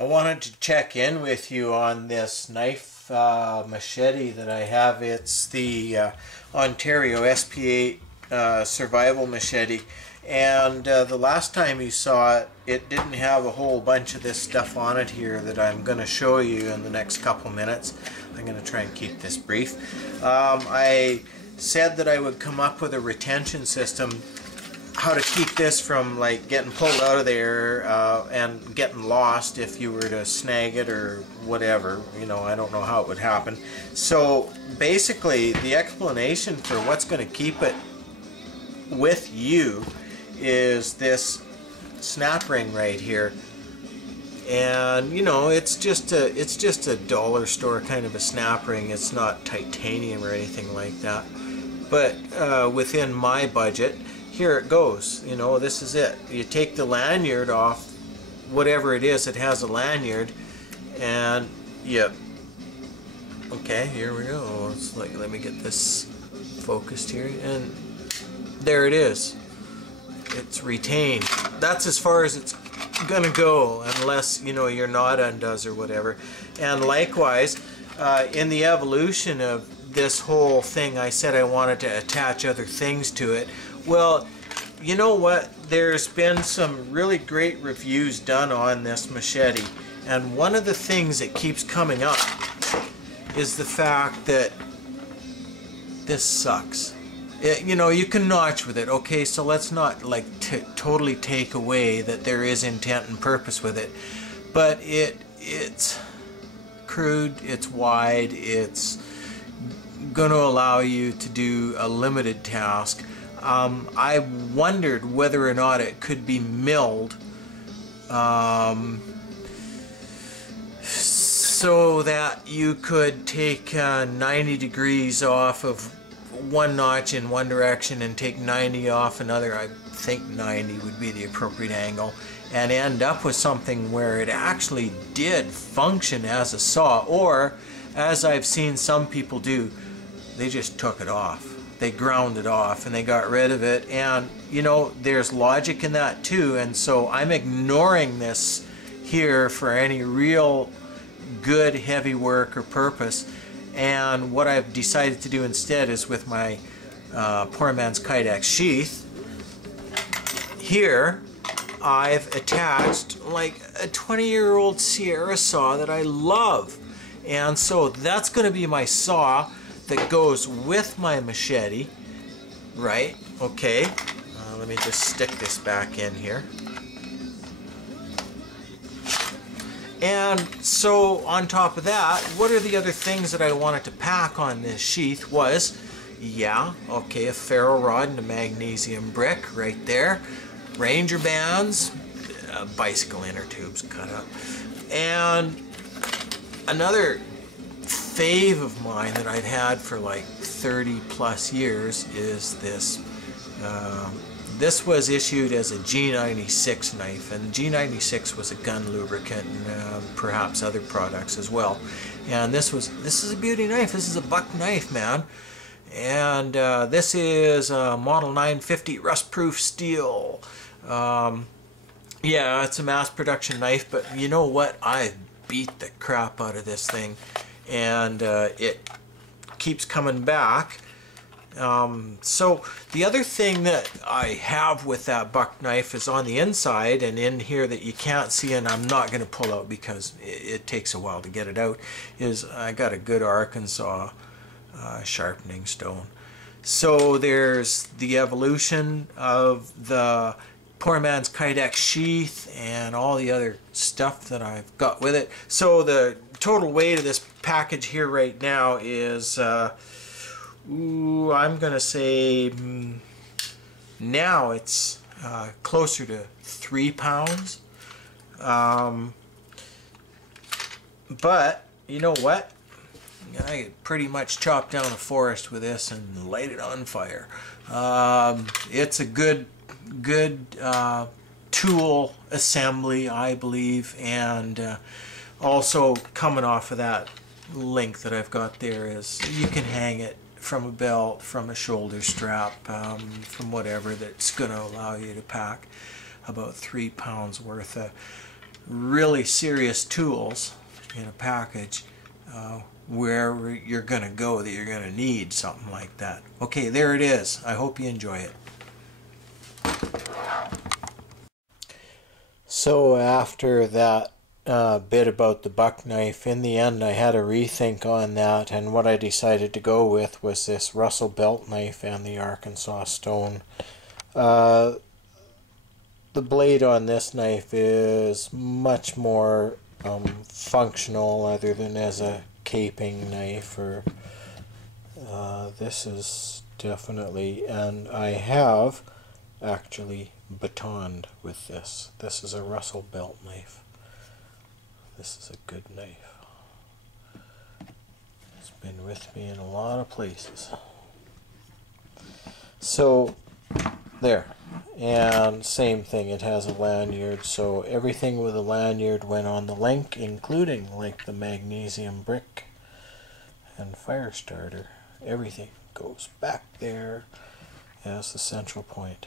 I wanted to check in with you on this knife machete that I have. It's the Ontario SP8 survival machete, and the last time you saw it, it didn't have a whole bunch of this stuff on it here that I'm going to show you in the next couple minutes. I'm going to try and keep this brief. I said that I would come up with a retention system, how to keep this from like getting pulled out of there and getting lost if you were to snag it or whatever. You know, I don't know how it would happen. So basically the explanation for what's going to keep it with you is this snap ring right here. And you know, it's just a dollar store kind of a snap ring. It's not titanium or anything like that, but within my budget, here it goes. You know, this is it. You take the lanyard off, whatever it is, it has a lanyard, and yep. Okay, here we go. It's like, let me get this focused here, and there it is. It's retained. That's as far as it's gonna go, unless, you know, your knot undoes or whatever. And likewise, in the evolution of this whole thing, I said I wanted to attach other things to it. Well, you know what? There's been some really great reviews done on this machete, and one of the things that keeps coming up is the fact that this sucks. You know, you can notch with it, okay, so let's not like totally take away that there is intent and purpose with it, but it's crude, it's wide, it's going to allow you to do a limited task. I wondered whether or not it could be milled so that you could take 90 degrees off of one notch in one direction and take 90 off another. I think 90 would be the appropriate angle, and end up with something where it actually did function as a saw, or as I've seen some people do, they just took it off. They ground it off and they got rid of it, and you know, there's logic in that too, and so I'm ignoring this here for any real good heavy work or purpose. And what I've decided to do instead is with my Poor Man's Kydex sheath here, I've attached like a 20-year-old Sierra saw that I love, and so that's going to be my saw that goes with my machete, right? Okay, let me just stick this back in here. And so on top of that, what are the other things that I wanted to pack on this sheath was, yeah, okay, a ferro rod and a magnesium brick right there, Ranger bands, bicycle inner tubes cut up, and another fave of mine that I've had for like 30 plus years is this. This was issued as a G96 knife, and G96 was a gun lubricant and perhaps other products as well. And this is a beauty knife. This is a buck knife, man. And this is a Model 950 rust-proof steel. Yeah, it's a mass production knife, but you know what? I beat the crap out of this thing, and it keeps coming back. So the other thing that I have with that buck knife is on the inside and in here that you can't see, and I'm not going to pull out because it takes a while to get it out, is I got a good Arkansas sharpening stone. So there's the evolution of the Poor Man's Kydex sheath and all the other stuff that I've got with it. So the total weight of this package here right now is I'm gonna say now it's closer to 3 pounds, but you know what, I could pretty much chop down a forest with this and light it on fire. It's a good tool assembly, I believe, and also coming off of that link that I've got there is you can hang it from a belt, from a shoulder strap, from whatever, that's going to allow you to pack about 3 pounds worth of really serious tools in a package, where you're going to go that you're going to need something like that. Okay, there it is. I hope you enjoy it. So after that bit about the buck knife, in the end I had a rethink on that, and what I decided to go with was this Russell belt knife and the Arkansas stone. The blade on this knife is much more functional other than as a caping knife, or this is definitely, and I have actually batoned with this. This is a Russell belt knife. This is a good knife. It's been with me in a lot of places. So there, and same thing, it has a lanyard, so everything with a lanyard went on the link, including like the magnesium brick and fire starter. Everything goes back there as the central point.